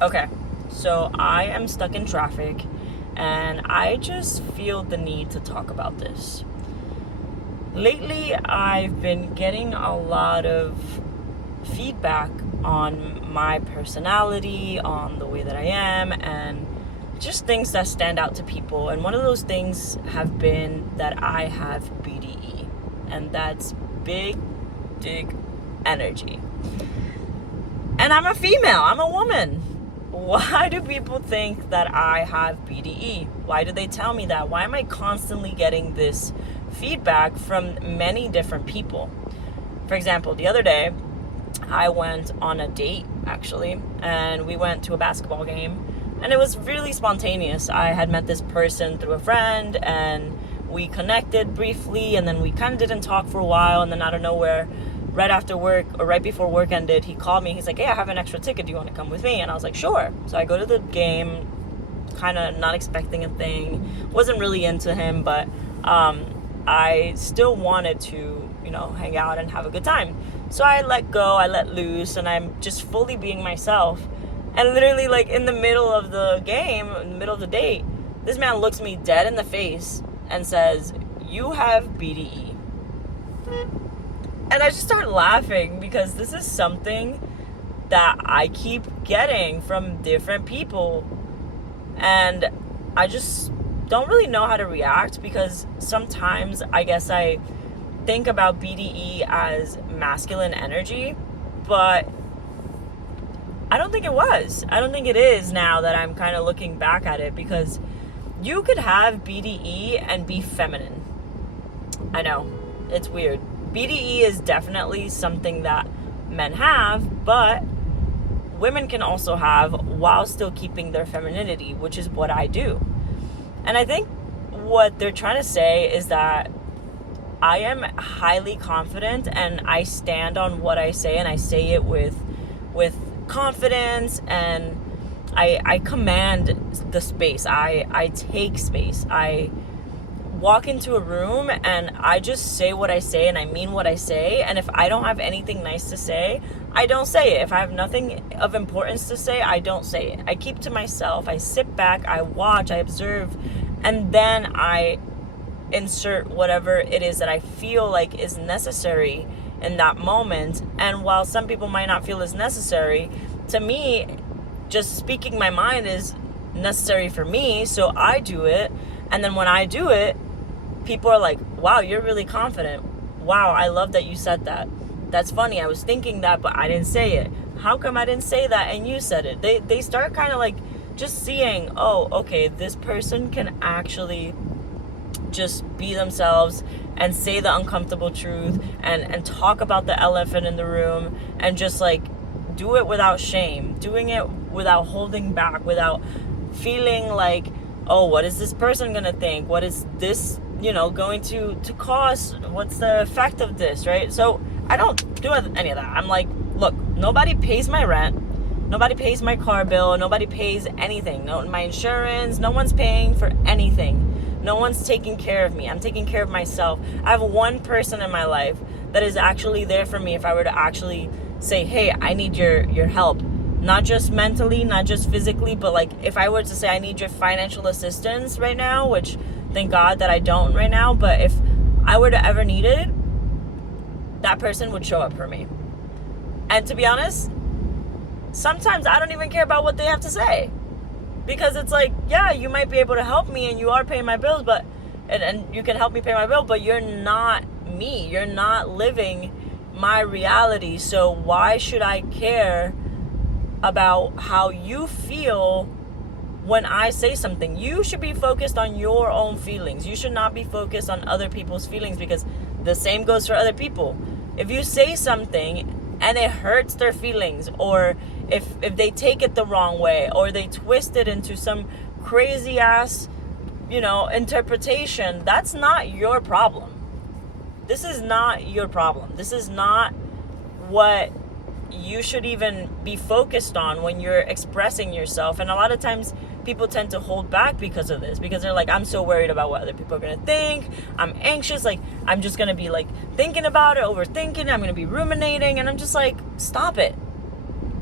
Okay, so I am stuck in traffic and I just feel the need to talk about this. Lately, I've been getting a lot of feedback on my personality, on the way that I am, and just things that stand out to people. And one of those things have been that I have BDE, and that's big dick energy. And I'm a female, I'm a woman. Why do people think that I have BDE? Why do they tell me that? Why am I constantly getting this feedback from many different people? For example, the other day, I went on a date, actually, and we went to a basketball game, and it was really spontaneous. I had met this person through a friend, and we connected briefly, and then we kind of didn't talk for a while, and then out of nowhere, right after work, or right before work ended, he called me. He's like, hey, I have an extra ticket. Do you want to come with me? And I was like, sure. So I go to the game, kind of not expecting a thing. Wasn't really into him, but I still wanted to, hang out and have a good time. So I let go, I let loose, and I'm just fully being myself. And literally, like, in the middle of the game, in the middle of the date, this man looks me dead in the face and says, you have BDE. And I just start laughing because this is something that I keep getting from different people. And I just don't really know how to react because sometimes I guess I think about BDE as masculine energy, but I don't think it was. I don't think it is now that I'm kind of looking back at it, because you could have BDE and be feminine. I know, it's weird. BDE is definitely something that men have, but women can also have while still keeping their femininity, which is what I do. And I think what they're trying to say is that I am highly confident and I stand on what I say, and I say it with confidence, and I command the space. I take space. I walk into a room and I just say what I say, and I mean what I say. And if I don't have anything nice to say, I don't say it. If I have nothing of importance to say, I don't say it. I keep to myself. I sit back, I watch, I observe, and then I insert whatever it is that I feel like is necessary in that moment. And while some people might not feel is necessary, to me, just speaking my mind is necessary for me, so I do it. And then when I do it, people are like, wow, you're really confident. Wow, I love that you said that. That's funny, I was thinking that, but I didn't say it. How come I didn't say that and you said it? They start kind of like just seeing, oh, okay, this person can actually just be themselves and say the uncomfortable truth and talk about the elephant in the room, and just like do it without shame, doing it without holding back, without feeling like, oh, what is this person gonna think? What is this, going to cause? What's the effect of this, right? So I don't do any of that. I'm like, look, nobody pays my rent. Nobody pays my car bill. Nobody pays anything. No, my insurance. No one's paying for anything. No one's taking care of me. I'm taking care of myself. I have one person in my life that is actually there for me if I were to actually say, hey, I need your help. Not just mentally, not just physically, but like if I were to say I need your financial assistance right now, which thank God that I don't right now, but if I were to ever need it, that person would show up for me. And to be honest, sometimes I don't even care about what they have to say. Because it's like, yeah, you might be able to help me and you are paying my bills, but and you can help me pay my bill, but you're not me. You're not living my reality. So why should I care about how you feel when I say something? You should be focused on your own feelings. You should not be focused on other people's feelings, because the same goes for other people. If you say something and it hurts their feelings, or if they take it the wrong way, or they twist it into some crazy ass, interpretation, that's not your problem. This is not your problem. This is not what you should even be focused on when you're expressing yourself. And a lot of times people tend to hold back because of this, because they're like, I'm so worried about what other people are going to think. I'm anxious. Like, I'm just going to be like thinking about it, overthinking. I'm going to be ruminating. And I'm just like, stop it.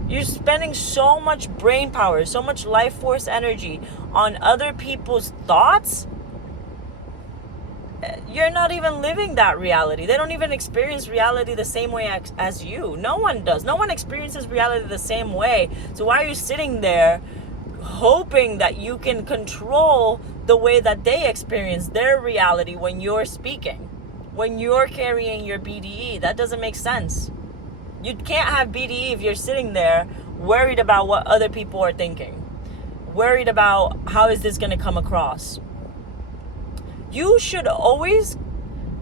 You're spending so much brain power, so much life force energy on other people's thoughts. You're not even living that reality. They don't even experience reality the same way as you. No one does. No one experiences reality the same way. So why are you sitting there hoping that you can control the way that they experience their reality when you're speaking, when you're carrying your BDE? That doesn't make sense. You can't have BDE if you're sitting there worried about what other people are thinking, worried about how is this going to come across. You should always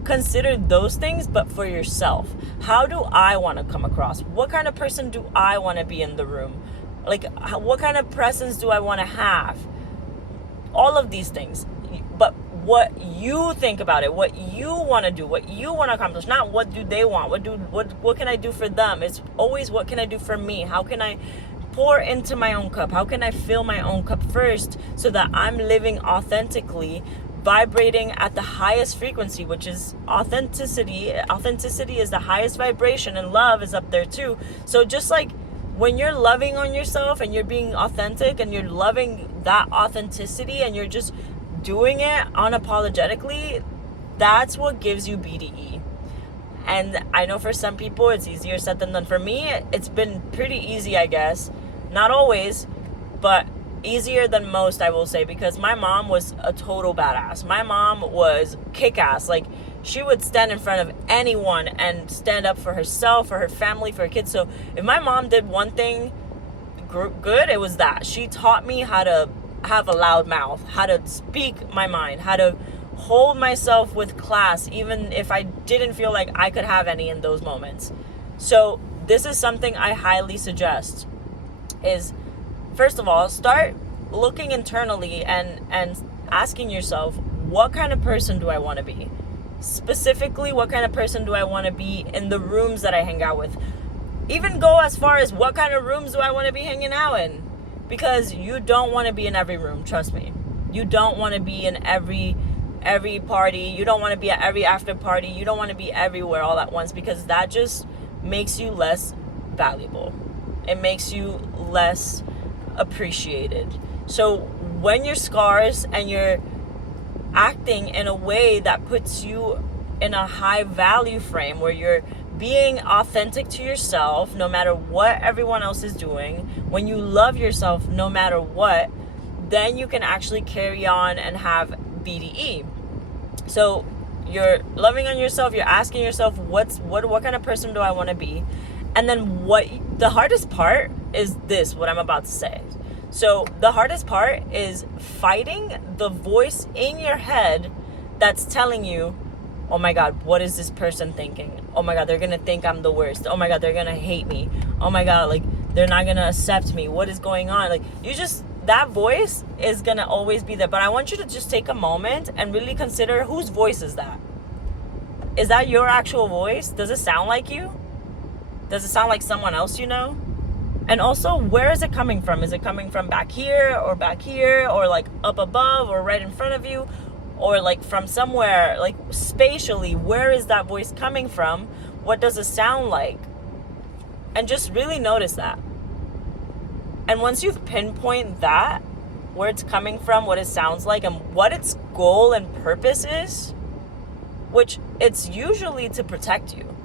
consider those things, but for yourself. How do I want to come across? What kind of person do I want to be in the room? Like, what kind of presence do I want to have? All of these things. But what you think about it, what you want to do, what you want to accomplish, not what do they want, what can I do for them? It's always what can I do for me? How can I pour into my own cup? How can I fill my own cup first so that I'm living authentically, vibrating at the highest frequency, which is authenticity. Authenticity is the highest vibration, and love is up there too. So just like when you're loving on yourself and you're being authentic and you're loving that authenticity and you're just doing it unapologetically, that's what gives you BDE. And I know for some people it's easier said than done. For me, it's been pretty easy, I guess. Not always, but easier than most, I will say, because my mom was a total badass. My mom was kick-ass. Like, she would stand in front of anyone and stand up for herself, for her family, for her kids. So if my mom did one thing good, it was that. She taught me how to have a loud mouth, how to speak my mind, how to hold myself with class, even if I didn't feel like I could have any in those moments. So this is something I highly suggest, is first of all, start looking internally and asking yourself, what kind of person do I want to be? Specifically, what kind of person do I want to be in the rooms that I hang out with? Even go as far as what kind of rooms do I want to be hanging out in? Because you don't want to be in every room, trust me. You don't want to be in every party. You don't want to be at every after party. You don't want to be everywhere all at once, because that just makes you less valuable. It makes you less appreciated. So when you're scarce and you're acting in a way that puts you in a high value frame, where you're being authentic to yourself no matter what everyone else is doing, when you love yourself no matter what, then you can actually carry on and have BDE. So you're loving on yourself, you're asking yourself, what kind of person do I want to be? And then the hardest part is this, what I'm about to say. So the hardest part is fighting the voice in your head that's telling you, oh my God, what is this person thinking? Oh my God, they're going to think I'm the worst. Oh my God, they're going to hate me. Oh my God, like, they're not going to accept me. What is going on? Like, that voice is going to always be there. But I want you to just take a moment and really consider, whose voice is that? Is that your actual voice? Does it sound like you? Does it sound like someone else you know? And also, where is it coming from? Is it coming from back here, or like up above, or right in front of you, or like from somewhere, like spatially? Where is that voice coming from? What does it sound like? And just really notice that. And once you've pinpointed that, where it's coming from, what it sounds like, and what its goal and purpose is, which it's usually to protect you.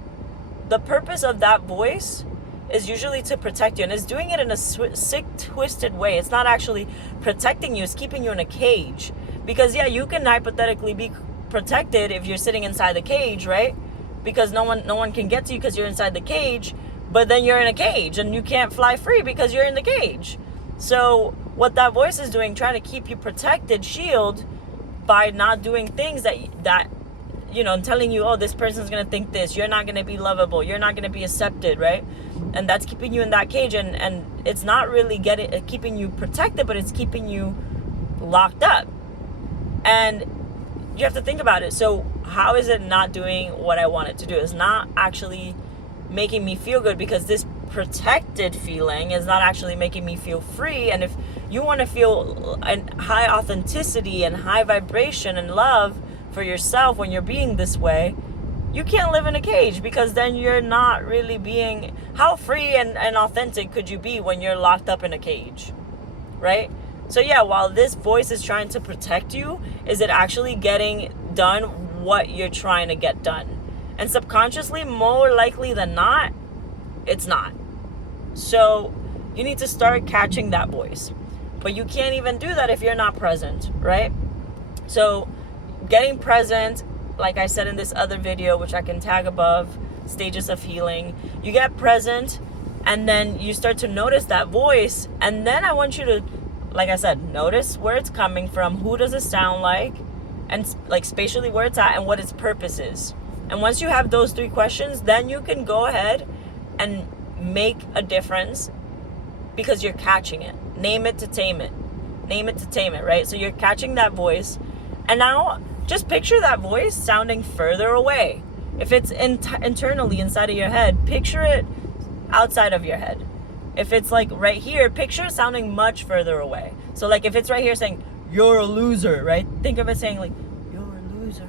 The purpose of that voice is usually to protect you, and it's doing it in a sick, twisted way. It's not actually protecting you, it's keeping you in a cage. Because yeah, you can hypothetically be protected if you're sitting inside the cage, right? Because no one can get to you because you're inside the cage, but then you're in a cage and you can't fly free because you're in the cage. So what that voice is doing, trying to keep you protected, shield, by not doing things that telling you, oh, this person's gonna think this, you're not gonna be lovable, you're not gonna be accepted, right? And that's keeping you in that cage, and it's not really keeping you protected, but it's keeping you locked up. And you have to think about it. So how is it not doing what I want it to do? It's not actually making me feel good, because this protected feeling is not actually making me feel free. And if you want to feel a high authenticity and high vibration and love for yourself when you're being this way, you can't live in a cage, because then you're not really being, how free and authentic could you be when you're locked up in a cage, right? So yeah, while this voice is trying to protect you, is it actually getting done what you're trying to get done? And subconsciously, more likely than not, it's not. So you need to start catching that voice. But you can't even do that if you're not present, right? So getting present, like I said in this other video, which I can tag above, stages of healing, you get present, and then you start to notice that voice. And then I want you to, like I said, notice where it's coming from, who does it sound like, and like spatially where it's at and what its purpose is. And once you have those 3 questions, then you can go ahead and make a difference, because you're catching it. Name it to tame it. Name it to tame it, right? So you're catching that voice. And now just picture that voice sounding further away. If it's internally inside of your head, picture it outside of your head. If it's like right here, picture it sounding much further away. So like if it's right here saying, you're a loser, right? Think of it saying like, you're a loser.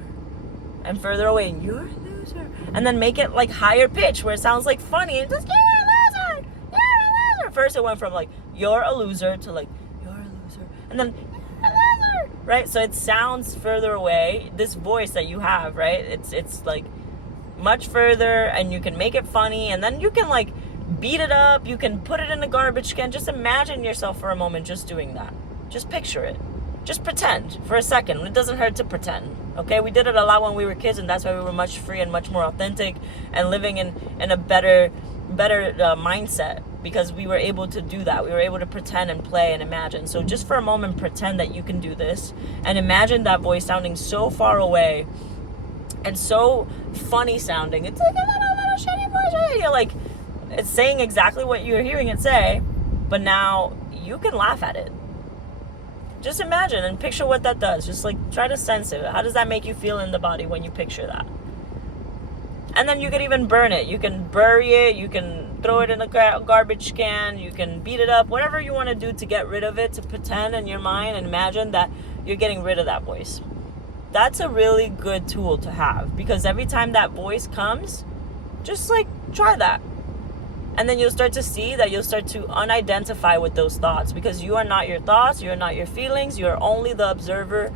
And further away, you're a loser. And then make it like higher pitch where it sounds like funny and just, you're a loser, you're a loser. First it went from like, you're a loser to like, you're a loser. And then, you're a loser, right? So it sounds further away. This voice that you have, right? It's like much further, and you can make it funny, and then you can like beat it up. You can put it in the garbage can. Just imagine yourself for a moment just doing that. Just picture it. Just pretend for a second. It doesn't hurt to pretend, okay? We did it a lot when we were kids, and that's why we were much free and much more authentic and living in a better mindset, because we were able to do that. We were able to pretend and play and imagine. So just for a moment, pretend that you can do this, and imagine that voice sounding so far away and so funny sounding. It's like a little shitty voice, right? You're like, it's saying exactly what you're hearing it say, but now you can laugh at it. Just imagine and picture what that does. Just like try to sense it. How does that make you feel in the body when you picture that? And then you can even burn it. You can bury it. You can throw it in a garbage can. You can beat it up. Whatever you want to do to get rid of it, to pretend in your mind and imagine that you're getting rid of that voice. That's a really good tool to have, because every time that voice comes, just like try that. And then you'll start to see that you'll start to unidentify with those thoughts, because you are not your thoughts, you're not your feelings, you're only the observer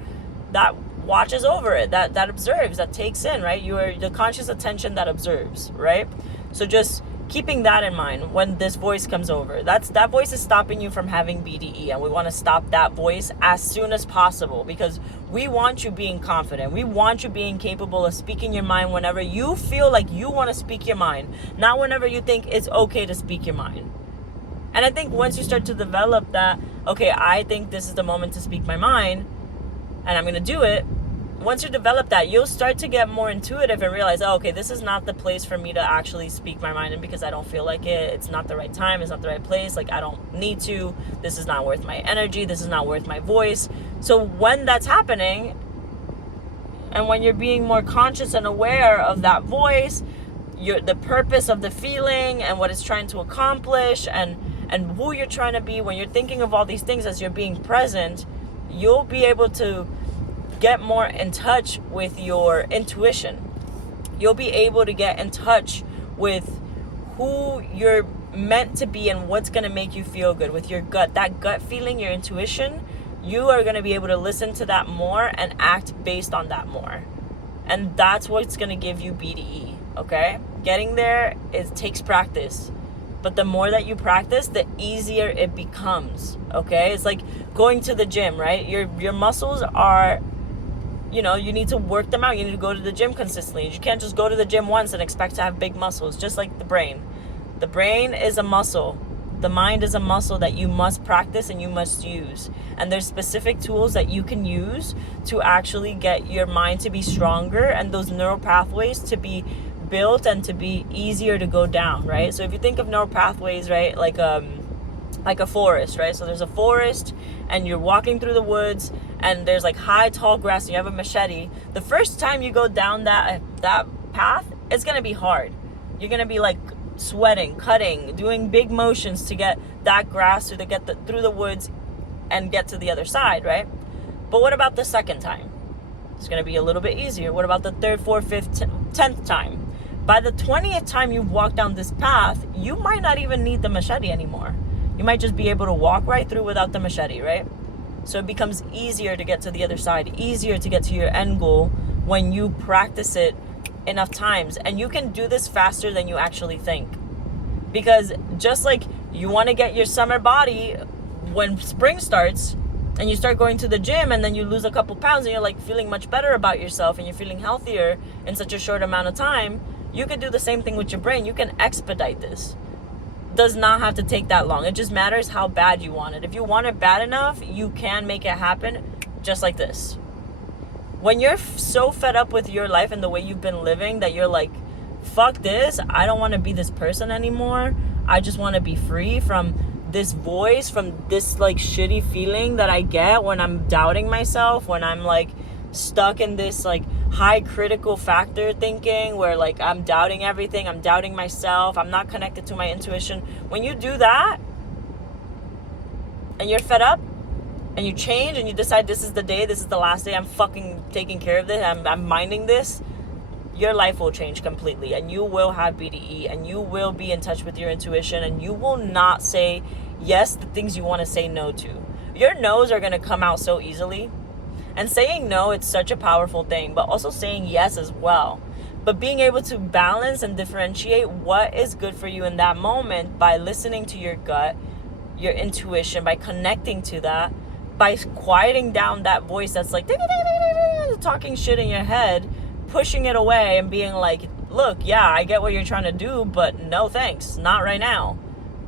that watches over it, that observes, that takes in, right? You are the conscious attention that observes, right? So just keeping that in mind when this voice comes over. That voice is stopping you from having BDE, and we want to stop that voice as soon as possible, because we want you being confident. We want you being capable of speaking your mind whenever you feel like you want to speak your mind, not whenever you think it's okay to speak your mind. And I think once you start to develop that, okay, I think this is the moment to speak my mind, and I'm going to do it. Once you develop that, you'll start to get more intuitive and realize, oh, okay, this is not the place for me to actually speak my mind in, because I don't feel like it. It's not the right time. It's not the right place. Like, I don't need to. This is not worth my energy. This is not worth my voice. So when that's happening, and when you're being more conscious and aware of that voice, the purpose of the feeling and what it's trying to accomplish, and who you're trying to be, when you're thinking of all these things as you're being present, you'll be able to get more in touch with your intuition. You'll be able to get in touch with who you're meant to be and what's going to make you feel good, with your gut, that gut feeling, your intuition. You are going to be able to listen to that more and act based on that more. And that's what's going to give you BDE, okay? Getting there, it takes practice. But the more that you practice, the easier it becomes, okay? It's like going to the gym, right? Your muscles are, you need to work them out. You need to go to the gym consistently. You can't just go to the gym once and expect to have big muscles, just like the brain. The brain is a muscle. The mind is a muscle that you must practice and you must use. And there's specific tools that you can use to actually get your mind to be stronger and those neural pathways to be built and to be easier to go down, right? So if you think of neural pathways, right, like a forest, right? So there's a forest and you're walking through the woods and there's like high tall grass and you have a machete. The first time you go down that path, it's gonna be hard. You're gonna be like sweating, cutting, doing big motions to get that grass through the woods and get to the other side, right? But what about the second time? It's gonna be a little bit easier. What about the third, fourth, fifth 10th time. By the 20th time you've walked down this path, you might not even need the machete anymore. You might just be able to walk right through without the machete, right? So it becomes easier to get to the other side, easier to get to your end goal when you practice it enough times. And you can do this faster than you actually think. Because just like you want to get your summer body when spring starts, and you start going to the gym, and then you lose a couple pounds and you're like feeling much better about yourself and you're feeling healthier in such a short amount of time, you can do the same thing with your brain. You can expedite this. Does not have to take that long. It just matters how bad you want it. If you want it bad enough, you can make it happen just like this. When you're so fed up with your life and the way you've been living that you're like, fuck this, I don't want to be this person anymore. I just want to be free from this voice, from this like shitty feeling that I get when I'm doubting myself, when I'm like stuck in this like high critical factor thinking where like I'm doubting everything, I'm doubting myself, I'm not connected to my intuition. When you do that and you're fed up and you change and you decide this is the day, this is the last day, I'm fucking taking care of this, I'm minding this, your life will change completely, and you will have BDE, and you will be in touch with your intuition, and you will not say yes to things you want to say no to. Your no's are going to come out so easily. And saying no, it's such a powerful thing, but also saying yes as well. But being able to balance and differentiate what is good for you in that moment by listening to your gut, your intuition, by connecting to that, by quieting down that voice that's like talking shit in your head, pushing it away and being like, look, yeah, I get what you're trying to do, but no thanks, not right now.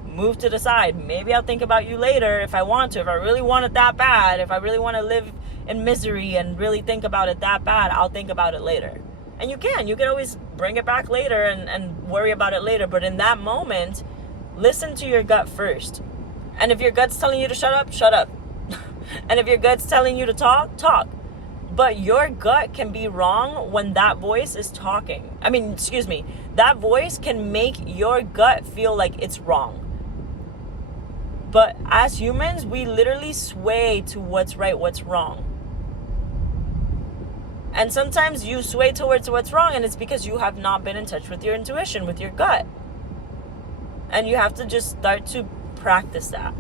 Move to the side. Maybe I'll think about you later if I want to. If I really want it that bad, if I really want to live in misery and really think about it that bad, I'll think about it later. And you can always bring it back later and worry about it later. But in that moment, listen to your gut first. And if your gut's telling you to shut up, shut up. And if your gut's telling you to talk, talk. But your gut can be wrong when that voice is talking. That voice can make your gut feel like it's wrong. But as humans, we literally sway to what's right, what's wrong. And sometimes you sway towards what's wrong, and it's because you have not been in touch with your intuition, with your gut. And you have to just start to practice that.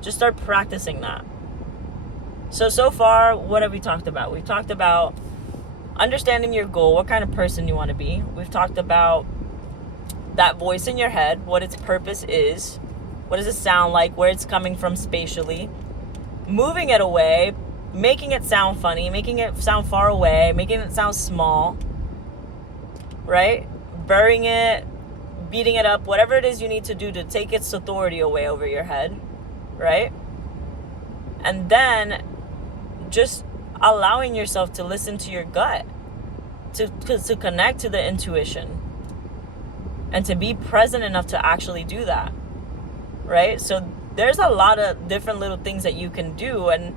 Just start practicing that. So far, what have we talked about? We've talked about understanding your goal, what kind of person you want to be. We've talked about that voice in your head, what its purpose is, what does it sound like, where it's coming from spatially, moving it away, making it sound funny, making it sound far away, making it sound small, right? Burying it, beating it up, whatever it is you need to do to take its authority away over your head, right? And then just allowing yourself to listen to your gut, to connect to the intuition, and to be present enough to actually do that, right? So there's a lot of different little things that you can do, and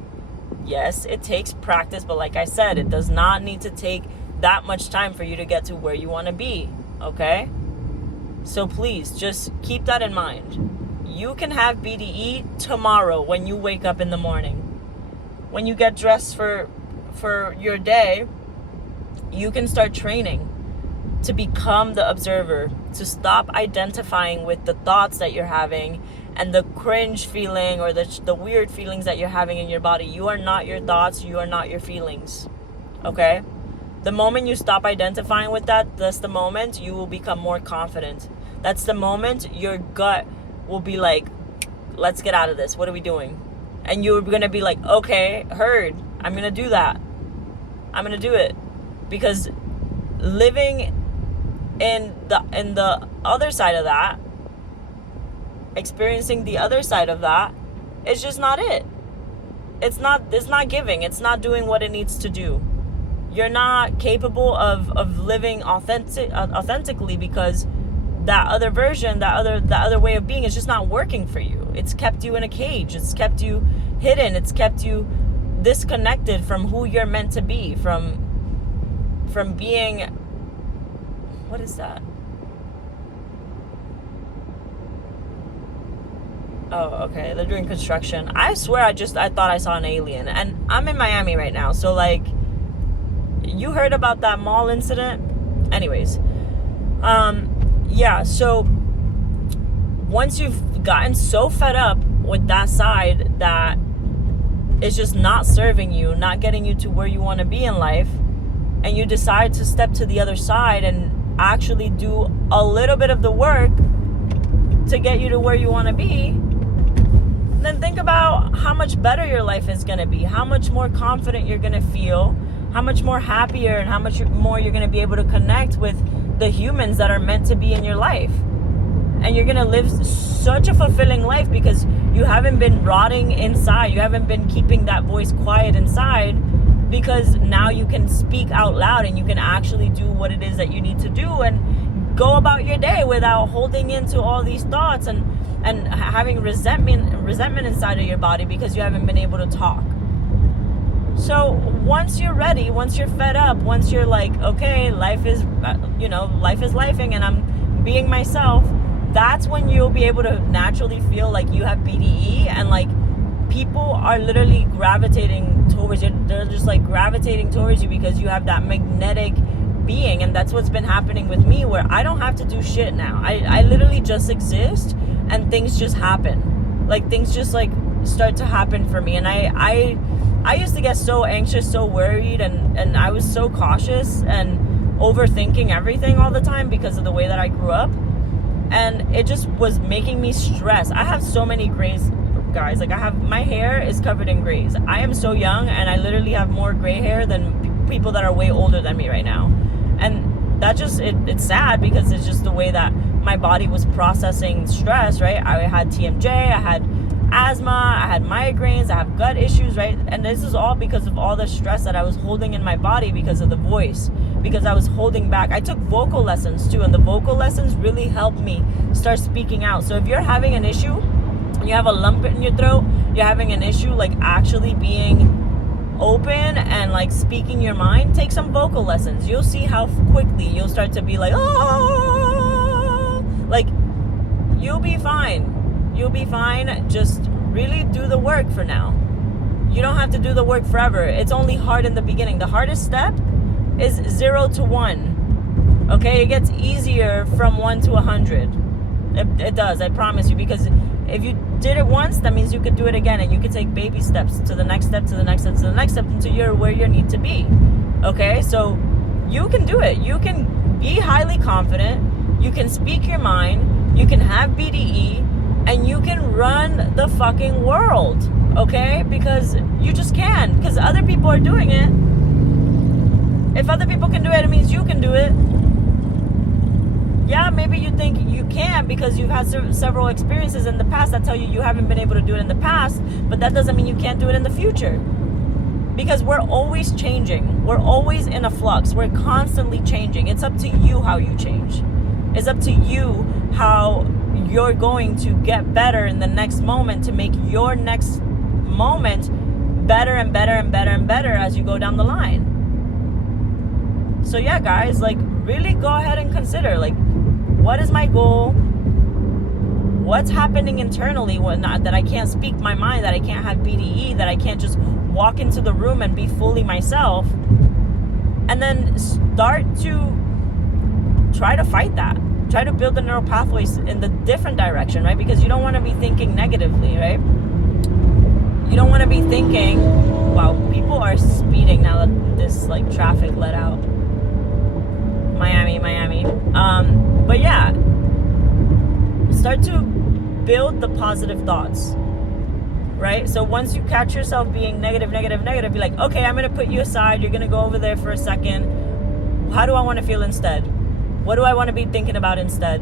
yes, it takes practice, but like I said, it does not need to take that much time for you to get to where you want to be, okay? So please, just keep that in mind. You can have BDE tomorrow when you wake up in the morning. When you get dressed for your day, you can start training to become the observer, to stop identifying with the thoughts that you're having and the cringe feeling or the weird feelings that you're having in your body. You are not your thoughts, you are not your feelings, okay? The moment you stop identifying with that, that's the moment you will become more confident. That's the moment your gut will be like, let's get out of this. What are we doing? And you're going to be like, okay, heard. I'm going to do that. I'm going to do it. Because living in the other side of that, experiencing the other side of that, is just not it. It's not giving. It's not doing what it needs to do. You're not capable of living authentically because that other version, that other way of being is just not working for you. It's kept you in a cage. It's kept you hidden. It's kept you disconnected from who you're meant to be, from being, what is that? Oh, okay. They're doing construction. I swear I thought I saw an alien. And I'm in Miami right now. So like, you heard about that mall incident? Anyways, yeah, so once you've gotten so fed up with that side that it's just not serving you, not getting you to where you want to be in life, and you decide to step to the other side and actually do a little bit of the work to get you to where you want to be, then think about how much better your life is going to be, how much more confident you're going to feel, how much more happier and how much more you're going to be able to connect with the humans that are meant to be in your life. And you're going to live such a fulfilling life because you haven't been rotting inside. You haven't been keeping that voice quiet inside, because now you can speak out loud and you can actually do what it is that you need to do and go about your day without holding into all these thoughts and having resentment inside of your body because you haven't been able to talk. So once you're ready, once you're fed up, once you're like, okay, life is lifing and I'm being myself, that's when you'll be able to naturally feel like you have BDE, and like people are literally gravitating towards you. They're just like gravitating towards you because you have that magnetic being. And that's what's been happening with me, where I don't have to do shit now. I literally just exist and things just happen. Like things just like start to happen for me. And I used to get so anxious, so worried, and I was so cautious and overthinking everything all the time because of the way that I grew up. And it just was making me stress. I have so many grays, guys. Like my hair is covered in grays. I am so young and I literally have more gray hair than people that are way older than me right now. And that just, it's sad because it's just the way that my body was processing stress, right? I had TMJ, I had asthma, I had migraines, I have gut issues, right? And this is all because of all the stress that I was holding in my body because of the voice, because I was holding back. I took vocal lessons too, and the vocal lessons really helped me start speaking out. So if you're having an issue, you have a lump in your throat, you're having an issue like actually being open and like speaking your mind, take some vocal lessons. You'll see how quickly you'll start to be like, oh, like you'll be fine. You'll be fine. Just really do the work for now. You don't have to do the work forever. It's only hard in the beginning. The hardest step is 0 to 1. Okay, it gets easier from 1 to 100. It does, I promise you, because if you did it once, that means you could do it again, and you could take baby steps to the next step, to the next step, to the next step, until you're where you need to be. Okay, so you can do it. You can be highly confident. You can speak your mind. You can have BDE, and you can run the fucking world. Okay, because you just can. Because other people are doing it. If other people can do it, it means you can do it. Yeah, maybe you think you can't because you've had several experiences in the past that tell you haven't been able to do it in the past, but that doesn't mean you can't do it in the future. Because we're always changing. We're always in a flux. We're constantly changing. It's up to you how you change. It's up to you how you're going to get better in the next moment to make your next moment better and better and better and better as you go down the line. So yeah, guys, like really go ahead and consider, like, what is my goal? What's happening internally that I can't speak my mind, that I can't have BDE, that I can't just walk into the room and be fully myself? And then start to try to fight that. Try to build the neural pathways in the different direction, right? Because you don't want to be thinking negatively, right? You don't want to be thinking, wow, people are speeding now that this like traffic let out. Miami. But yeah, start to build the positive thoughts, right? So once you catch yourself being negative, be like, okay, I'm going to put you aside. You're going to go over there for a second. How do I want to feel instead? What do I want to be thinking about instead?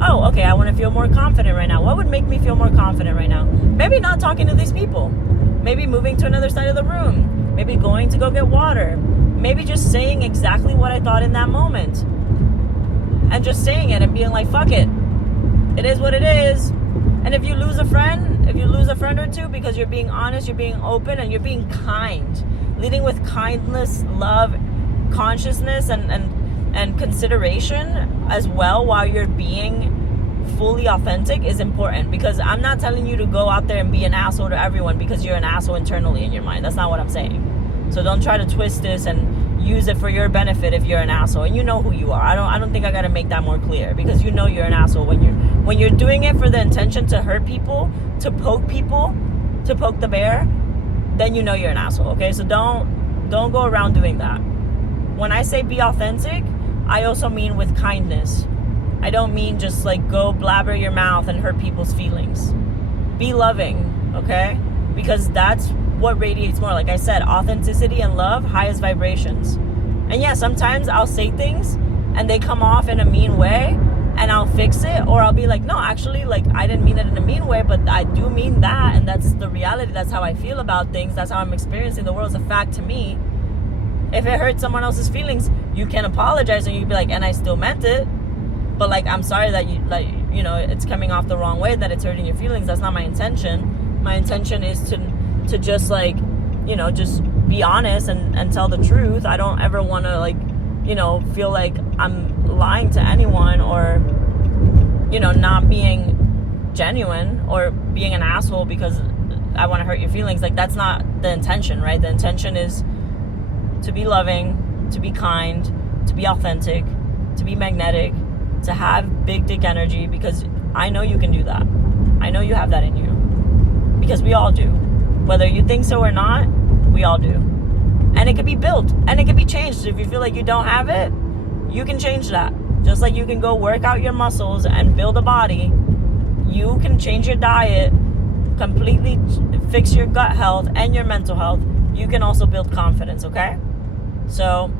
Oh, okay, I want to feel more confident right now. What would make me feel more confident right now? Maybe not talking to these people. Maybe moving to another side of the room. Maybe going to go get water. Maybe just saying exactly what I thought in that moment. And just saying it and being like, fuck it. It is what it is. And if you lose a friend or two because you're being honest, you're being open, and you're being kind. Leading with kindness, love, consciousness, and consideration as well while you're being fully authentic is important. Because I'm not telling you to go out there and be an asshole to everyone because you're an asshole internally in your mind. That's not what I'm saying. So don't try to twist this and use it for your benefit if you're an asshole, and you know who you are. I don't think I gotta make that more clear, because you know you're an asshole when you're doing it for the intention to hurt people, to poke the bear. Then you know you're an asshole. Okay, so don't go around doing that. When I say be authentic, I also mean with kindness. I don't mean just like go blabber your mouth and hurt people's feelings. Be loving, okay? Because that's what radiates more. Like I said, authenticity and love, highest vibrations. And yeah, sometimes I'll say things and they come off in a mean way, and I'll fix it, or I'll be like, no, actually, like, I didn't mean it in a mean way, but I do mean that, and that's the reality. That's how I feel about things. That's how I'm experiencing the world. It's a fact to me. If it hurts someone else's feelings, you can apologize, and you'd be like, and I still meant it, but like, I'm sorry that you, like, you know, it's coming off the wrong way, that it's hurting your feelings. That's not my intention. My intention is to just, like, you know, just be honest and tell the truth. I don't ever want to, like, you know, feel like I'm lying to anyone, or, you know, not being genuine, or being an asshole because I want to hurt your feelings. Like, that's not the intention, right? The intention is to be loving, to be kind, to be authentic, to be magnetic, to have big dick energy, because I know you can do that. I know you have that in you, because we all do. Whether you think so or not, we all do. And it could be built, and it could be changed. If you feel like you don't have it, you can change that. Just like you can go work out your muscles and build a body, you can change your diet, completely fix your gut health and your mental health. You can also build confidence, okay? So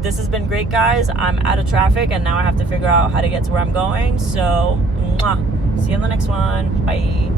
this has been great, guys. I'm out of traffic, and now I have to figure out how to get to where I'm going. So, see you on the next one. Bye.